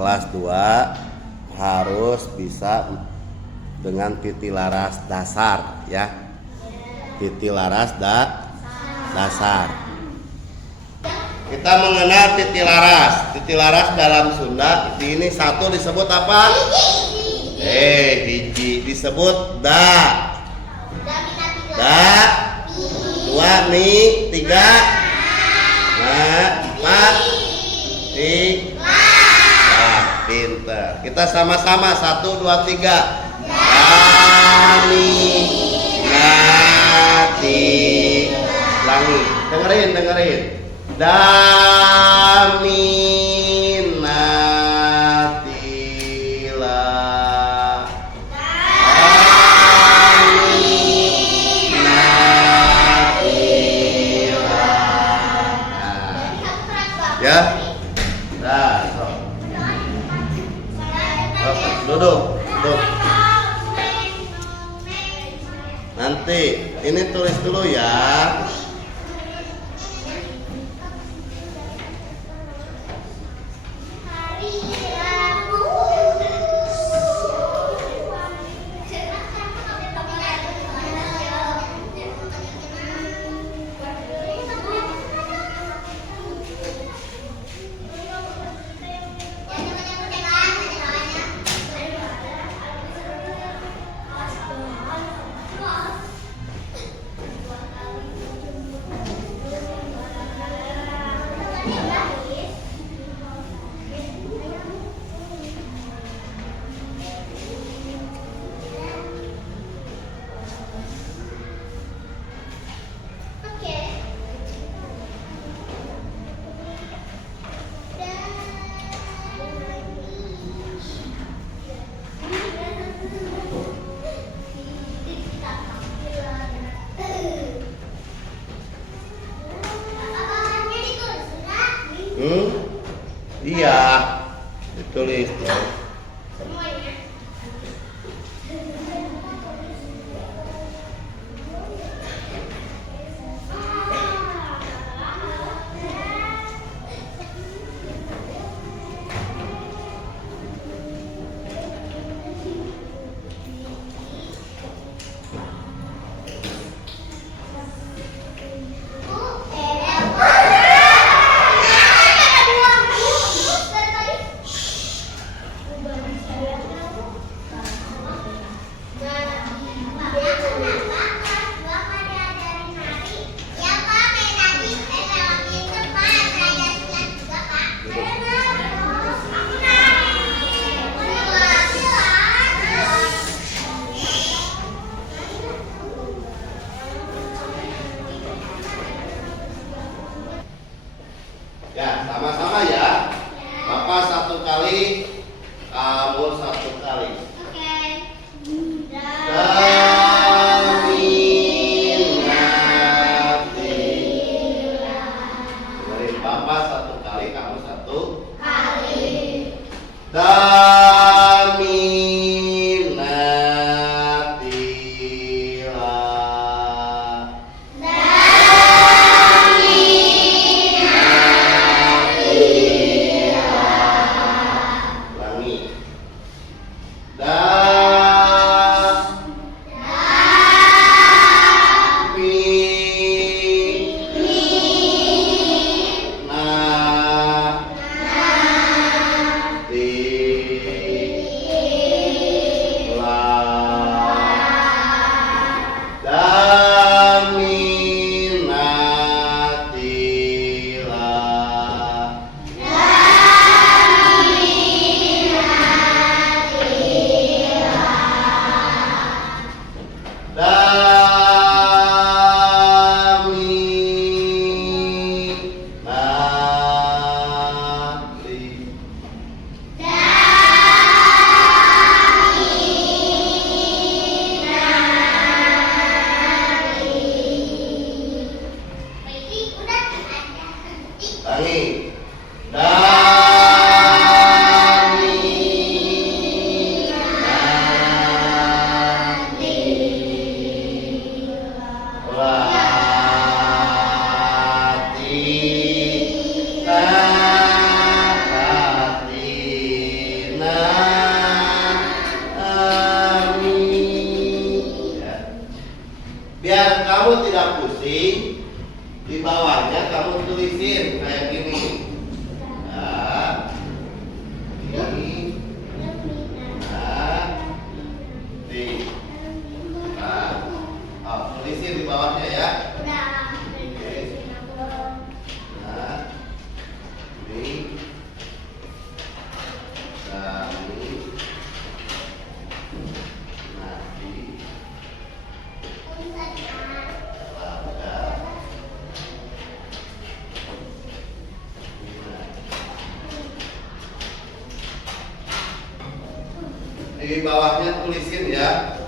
kelas 2 harus bisa dengan titik laras dasar ya. Titik laras dasar. Kita mengenal titik laras. Titik laras dalam Sunda ini satu disebut apa? Hiji disebut da. Dua mi, tiga, empat, pinter. Kita sama-sama 1, 2, 3. Dami nati langi. Dengerin. Dami natila. Ya, nah, duduk. Nanti ini tulis dulu ya. Iya, ditulis dong. Ya, sama-sama ya. Bapak 1 kali, kamu 1 kali. Oke. Dari Bapak 1 kali, kamu 1 Kali. kamu tidak pusing, di bawahnya kamu tulisin kayak gini. Nah, ini. Nah, di. Nah, oh, tulisin di bawahnya ya. Oke. Nah, ini. Nah, ini. Nah, ini. Di bawahnya tulisin ya.